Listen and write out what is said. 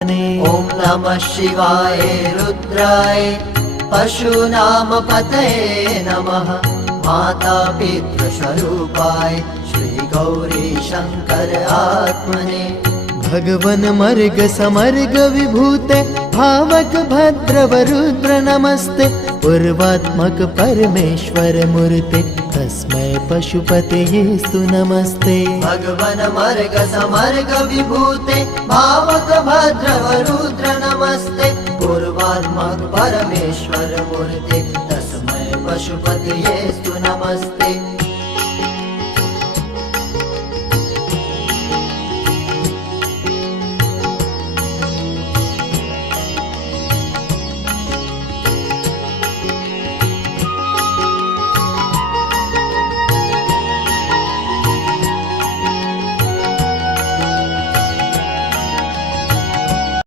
ॐ नमः शिवाय रुद्राय पशूनां पतये नमः। माता पितृस्वरूपाय श्री गौरी शंकर आत्मने। भगवन मर्ग समर्ग विभूते भावक भद्रवरुद्र नमस्ते। पूर्वात्मक परमेश्वर मूर्ते तस्मै पशुपतयेस्तु नमस्ते। भगवन मर्ग समर्ग विभूते भावक भद्रवरुद्र नमस्ते। पूर्वात्मक परमेश्वर मूर्ते